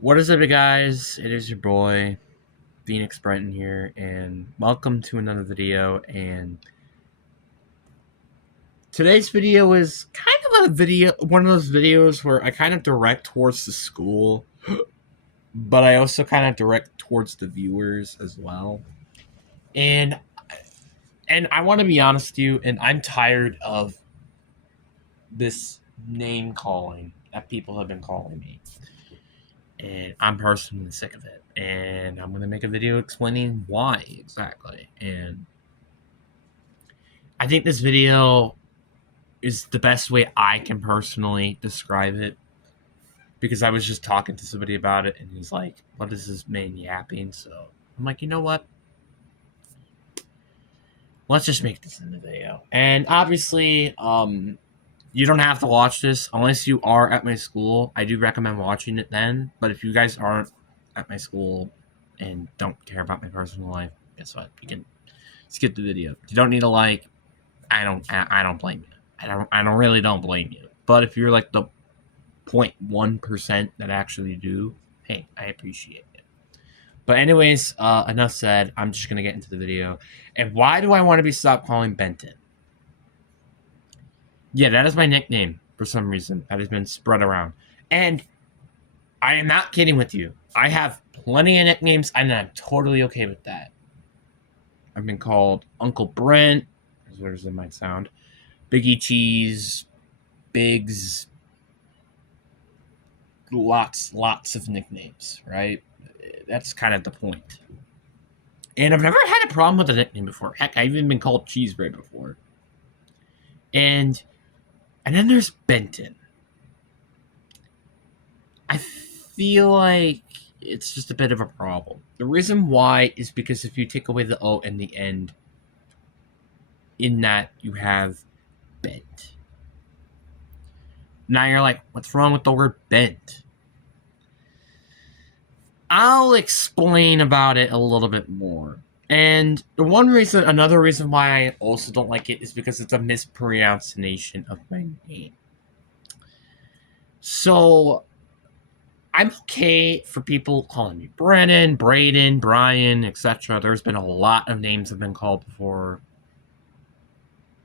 What is up, guys? It is your boy, Phoenix Benton here, and welcome to another video. And today's video is kind of one of those videos where I kind of direct towards the school, but I also kind of direct towards the viewers as well. And I want to be honest with you, and I'm tired of this name calling that people have been calling me. And I'm personally sick of it. And I'm going to make a video explaining why exactly. And I think this video is the best way I can personally describe it. Because I was just talking to somebody about it, and he's like, what is this man yapping? So I'm like, you know what? Let's just make this in the video. And obviously, you don't have to watch this unless you are at my school. I do recommend watching it then. But if you guys aren't at my school and don't care about my personal life, guess what? You can skip the video. You don't need a like. I don't blame you. I don't blame you. But if you're like the 0.1% that actually do, hey, I appreciate it. But anyways, enough said. I'm just gonna get into the video. And why do I want to be stopped calling Benton? Yeah, that is my nickname for some reason. That has been spread around. And I am not kidding with you. I have plenty of nicknames, and I'm totally okay with that. I've been called Uncle Brent, as weird as it might sound, Biggie Cheese, Biggs, lots of nicknames, right? That's kind of the point. And I've never had a problem with a nickname before. Heck, I've even been called Cheesebread before. And then there's Benton. I feel like it's just a bit of a problem. The reason why is because if you take away the O in the end, in that you have bent. Now you're like, what's wrong with the word bent? I'll explain about it a little bit more. And another reason why I also don't like it is because it's a mispronunciation of my name. So I'm okay for people calling me Brennan, Braden, Brian, etc. There's been a lot of names I've been called before.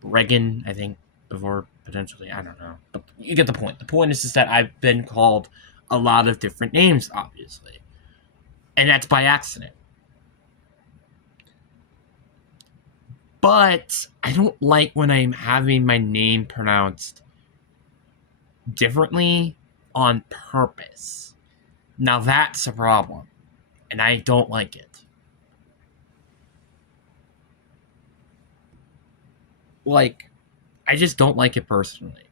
Reagan, I think, before, potentially. I don't know. But you get the point. The point is that I've been called a lot of different names, obviously. And that's by accident. But I don't like when I'm having my name pronounced differently on purpose. Now that's a problem. And I don't like it. Like, I just don't like it personally.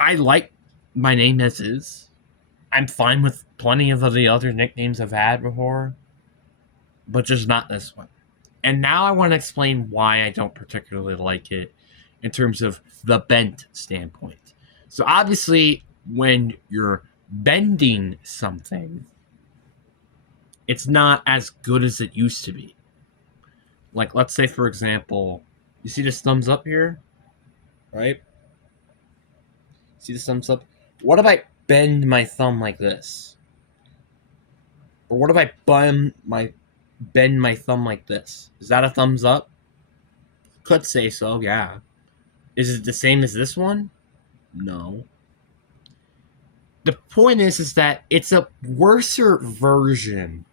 I like my name as is. I'm fine with plenty of the other nicknames I've had before, but just not this one. And now I want to explain why I don't particularly like it in terms of the bent standpoint. So obviously, when you're bending something, it's not as good as it used to be. Like, let's say, for example, you see this thumbs up here, right? See this thumbs up? What if I bend my thumb like this? Or what if I bend my thumb like this? Is that a thumbs up? Could say so, yeah. Is it the same as this one? No. The point is that it's a worser version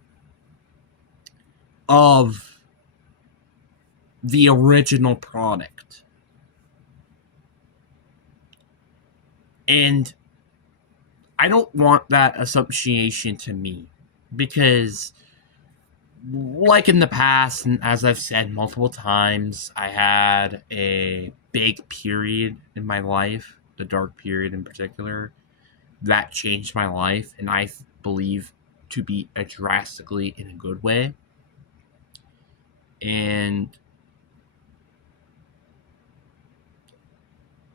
of the original product. And I don't want that association to me because, like in the past, and as I've said multiple times, I had a big period in my life, the dark period in particular, that changed my life, and I believe to be a drastically in a good way. And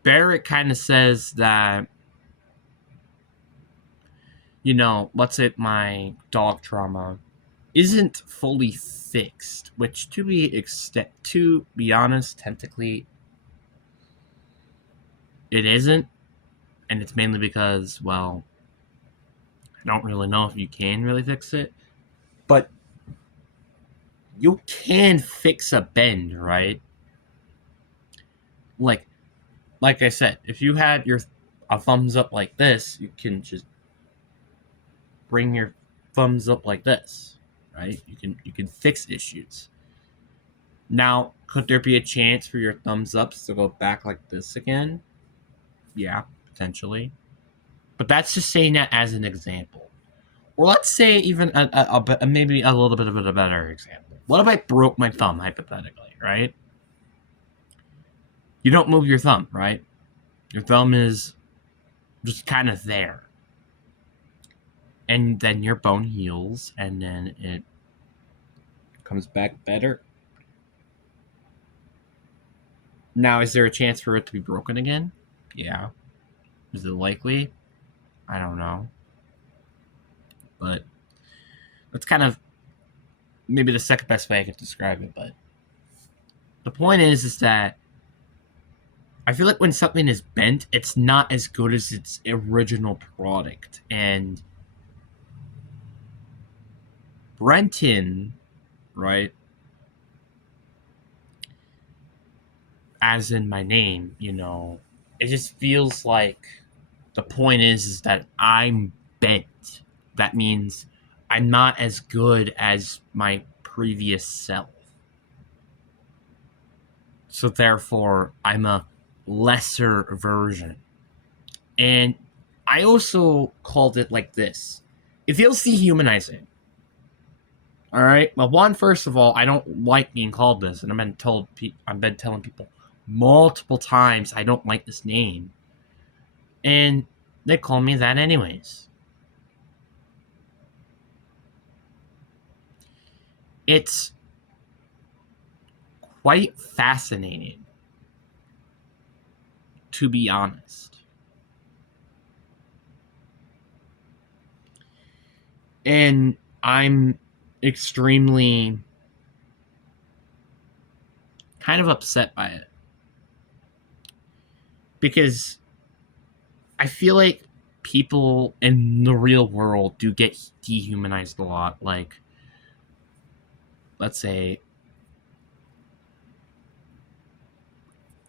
Barrett kind of says that, let's say my dog trauma isn't fully fixed, which to be honest, technically it isn't, and it's mainly because, well, I don't really know if you can really fix it, but you can fix a bend, right? Like I said, if you had your a thumbs up like this, you can just bring your thumbs up like this, right? You can fix issues. Now, could there be a chance for your thumbs ups to go back like this again? Yeah, potentially. But that's just saying that as an example. Or let's say even maybe a little bit of a better example. What if I broke my thumb, hypothetically, right? You don't move your thumb, right? Your thumb is just kind of there. And then your bone heals, and then it comes back better. Now, is there a chance for it to be broken again? Yeah. Is it likely? I don't know. But that's kind of maybe the second best way I could describe it. But the point is that I feel like when something is bent, it's not as good as its original product. And Benton, right? As in my name, it just feels like the point is that I'm bent. That means I'm not as good as my previous self. So therefore, I'm a lesser version. And I also called it like this. It feels dehumanizing. All right. Well, one, first of all, I don't like being called this, and I've been telling people multiple times I don't like this name, and they call me that anyways. It's quite fascinating, to be honest. And I'm extremely kind of upset by it. Because I feel like people in the real world do get dehumanized a lot. Like, let's say,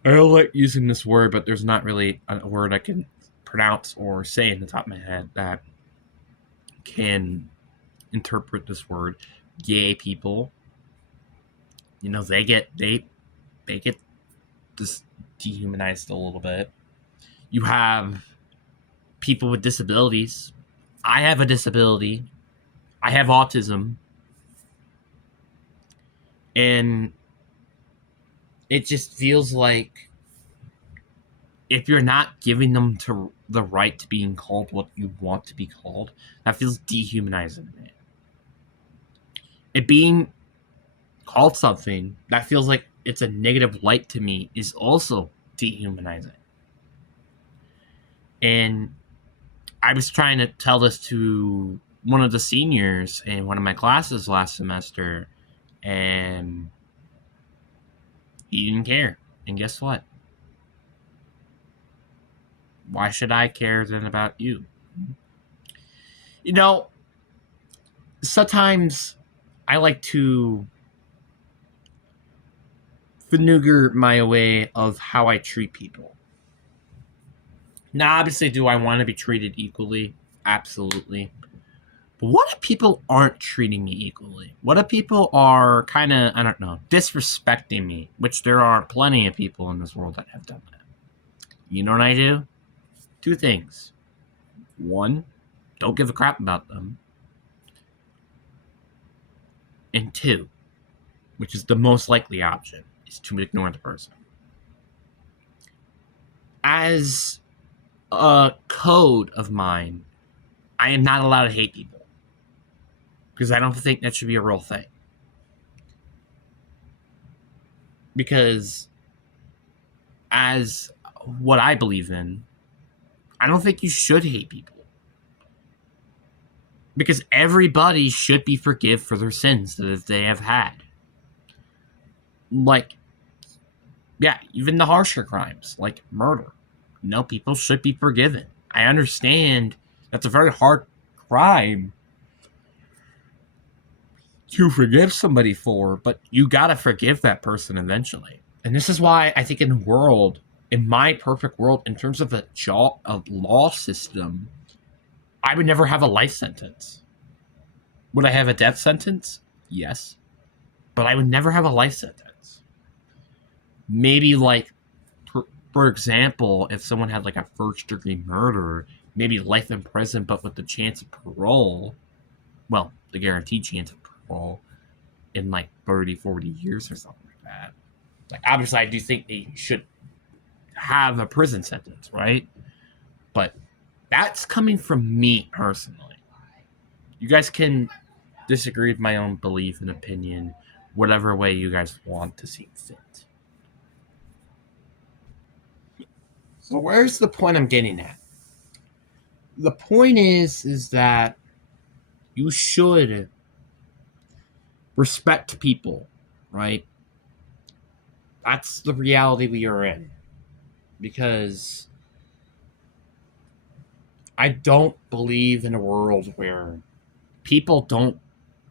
I don't like using this word, but there's not really a word I can pronounce or say in the top of my head that can interpret this word. Gay people, they get just dehumanized a little bit. You have people with disabilities. I have a disability. I have autism. And it just feels like if you're not giving them the right to being called what you want to be called, that feels dehumanizing to me. It being called something that feels like it's a negative light to me is also dehumanizing. And I was trying to tell this to one of the seniors in one of my classes last semester, and he didn't care. And guess what? Why should I care then about you? Sometimes I like to maneuver my way of how I treat people. Now, obviously, do I want to be treated equally? Absolutely. But what if people aren't treating me equally? What if people are kind of, I don't know, disrespecting me? Which there are plenty of people in this world that have done that. You know what I do? Two things. One, don't give a crap about them. And two, which is the most likely option, is to ignore the person. As a code of mine, I am not allowed to hate people. Because I don't think that should be a real thing. Because as what I believe in, I don't think you should hate people. Because everybody should be forgiven for their sins that they have had. Like, yeah, even the harsher crimes, like murder. People should be forgiven. I understand that's a very hard crime to forgive somebody for, but you gotta forgive that person eventually. And this is why I think in my perfect world, in terms of a law system, I would never have a life sentence. Would I have a death sentence? Yes. But I would never have a life sentence. Maybe like, for example, if someone had like a first degree murder, maybe life in prison, but with the chance of parole, well, the guaranteed chance of parole in like 30, 40 years or something like that. Like, obviously, I do think they should have a prison sentence, right? But that's coming from me personally. You guys can disagree with my own belief and opinion, whatever way you guys want to see fit. So where's the point I'm getting at? The point is that you should respect people, right? That's the reality we are in. Because I don't believe in a world where people don't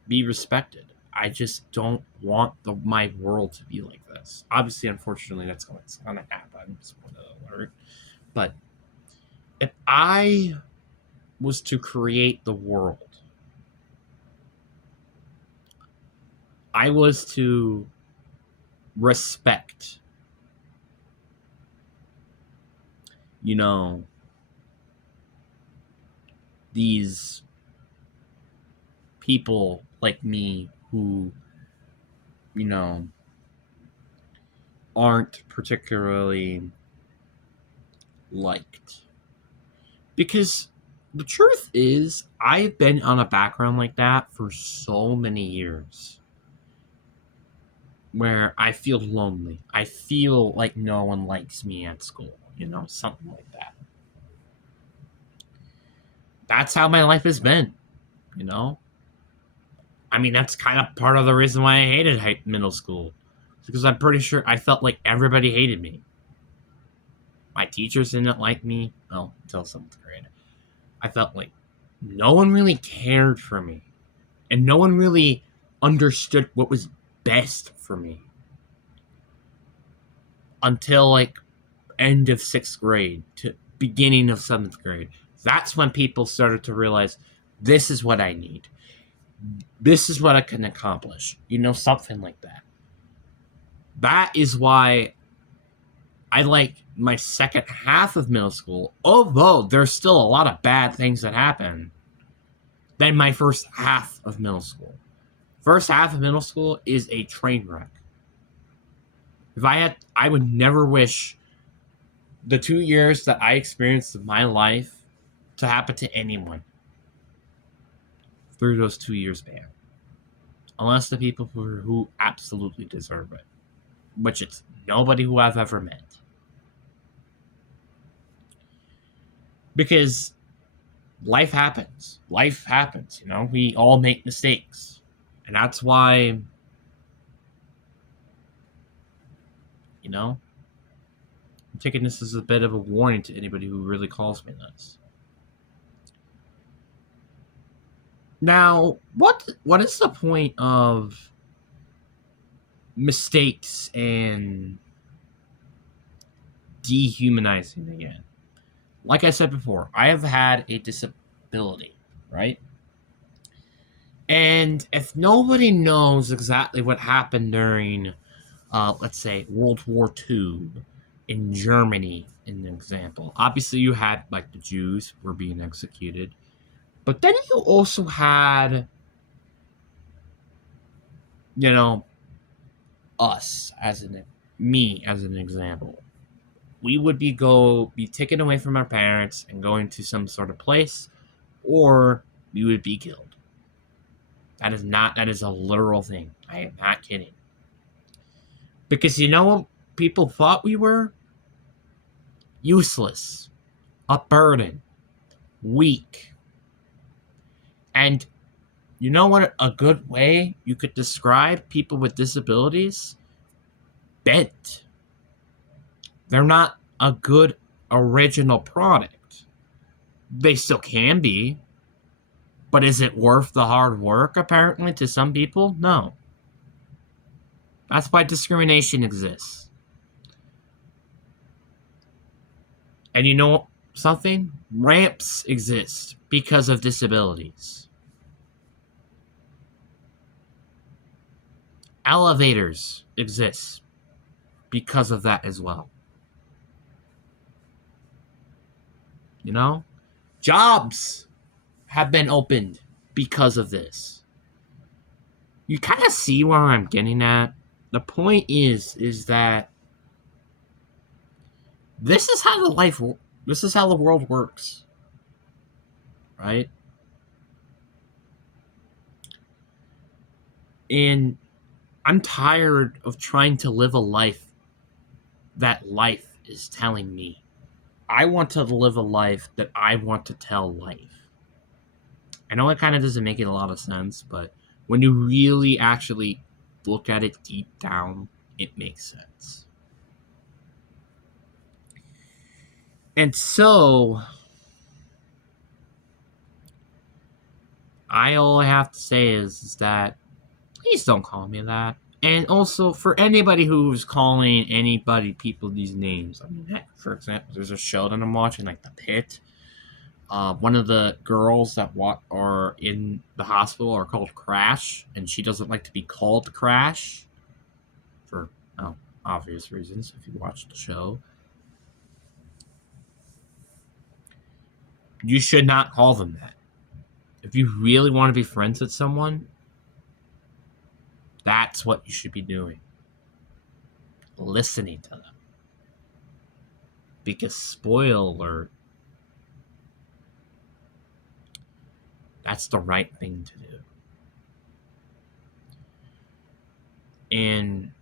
be respected. I just don't want my world to be like this. Obviously, unfortunately, that's going to happen. Spoiler alert. But if I was to create the world, I was to respect, these people like me who, aren't particularly liked. Because the truth is, I've been on a background like that for so many years. Where I feel lonely. I feel like no one likes me at school. Something like that. That's how my life has been. I mean, that's kind of part of the reason why I hated middle school. Because I'm pretty sure I felt like everybody hated me. My teachers didn't like me. Well, until 7th grade. I felt like no one really cared for me. And no one really understood what was best for me. Until like end of 6th grade to beginning of 7th grade. That's when people started to realize this is what I need. This is what I can accomplish. Something like that. That is why I like my second half of middle school, although there's still a lot of bad things that happen, than my first half of middle school. First half of middle school is a train wreck. I would never wish the 2 years that I experienced in my life to happen to anyone through those 2 years, man. Unless the people who absolutely deserve it. Which it's nobody who I've ever met. Because life happens. Life happens, We all make mistakes. And that's why, I'm taking this as a bit of a warning to anybody who really calls me this. Now, what is the point of mistakes and dehumanizing again? Like I said before, I have had a disability, right? And if nobody knows exactly what happened during, let's say, World War II in Germany, in an example, obviously you had, like, the Jews were being executed. But then you also had, us me as an example. We would be taken away from our parents and going to some sort of place, or we would be killed. That is a literal thing. I am not kidding. Because what people thought we were? Useless, a burden, weak. And you know what a good way you could describe people with disabilities? Bent. They're not a good original product. They still can be. But is it worth the hard work, apparently, to some people? No. That's why discrimination exists. And you know something? Ramps exist because of disabilities. Elevators exist because of that as well. You know? Jobs have been opened because of this. You kind of see where I'm getting at. The point is that this is how this is how the world works. Right? And I'm tired of trying to live a life that life is telling me. I want to live a life that I want to tell life. I know it kind of doesn't make a lot of sense, but when you really actually look at it deep down, it makes sense. And so, all I have to say is that please don't call me that. And also, for anybody who's calling people these names, I mean, heck, for example, there's a show that I'm watching, like The Pit. One of the girls that are in the hospital are called Crash, and she doesn't like to be called Crash for obvious reasons if you watch the show. You should not call them that. If you really want to be friends with someone, that's what you should be doing. Listening to them. Because, spoiler alert, that's the right thing to do. And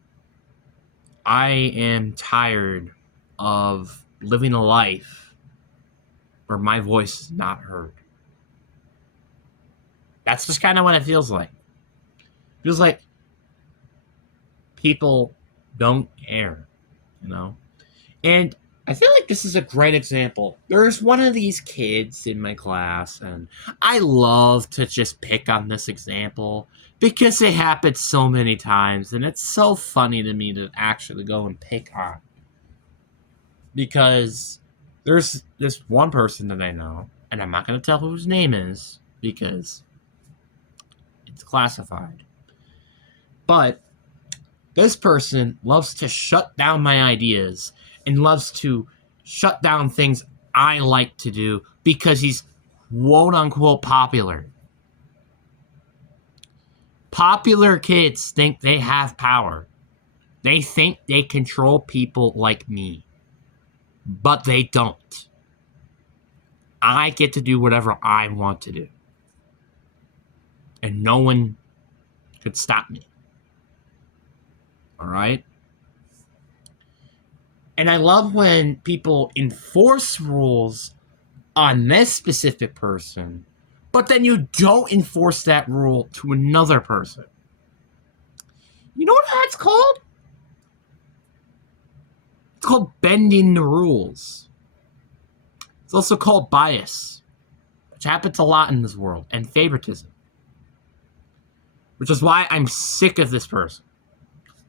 I am tired of living a life where my voice is not heard. That's just kind of what it feels like. It feels like people don't care, you know? And I feel like this is a great example. There's one of these kids in my class, and I love to just pick on this example because it happens so many times, and it's so funny to me to actually go and pick on. Because there's this one person that I know, and I'm not going to tell who his name is because it's classified. But this person loves to shut down my ideas and loves to shut down things I like to do because he's quote unquote popular. Popular kids think they have power. They think they control people like me. But they don't. I get to do whatever I want to do. And no one could stop me. Alright? And I love when people enforce rules on this specific person, but then you don't enforce that rule to another person. You know what that's called? It's called bending the rules. It's also called bias, which happens a lot in this world, and favoritism. Which is why I'm sick of this person.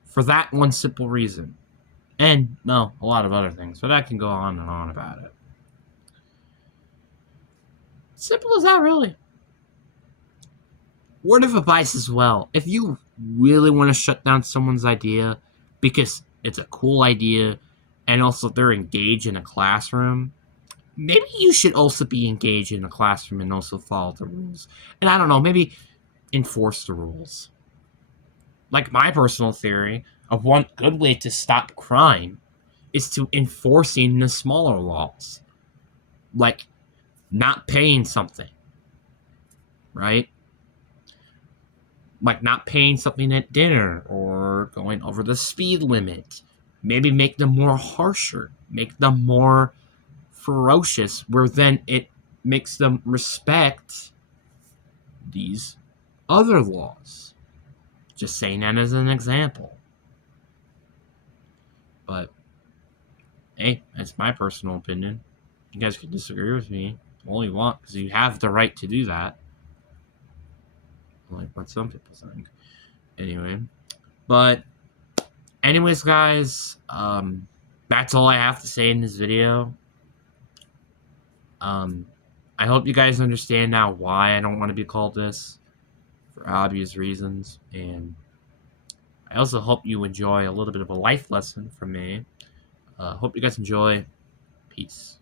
For that one simple reason. And, well, a lot of other things, but I can go on and on about it. Simple as that, really. Word of advice as well. If you really want to shut down someone's idea because it's a cool idea and also they're engaged in a classroom, maybe you should also be engaged in a classroom and also follow the rules. And I don't know, maybe enforce the rules. Like my personal theory of one good way to stop crime is to enforcing the smaller laws. Like not paying something. Right? Like not paying something at dinner or going over the speed limit. Maybe make them more harsher. Make them more ferocious where then it makes them respect these other laws. Just saying that as an example. But, hey, that's my personal opinion. You guys can disagree with me all you want because you have the right to do that. what some people think. Anyway, but anyways, guys, that's all I have to say in this video. I hope you guys understand now why I don't want to be called this, for obvious reasons, and I also hope you enjoy a little bit of a life lesson from me. Hope you guys enjoy. Peace.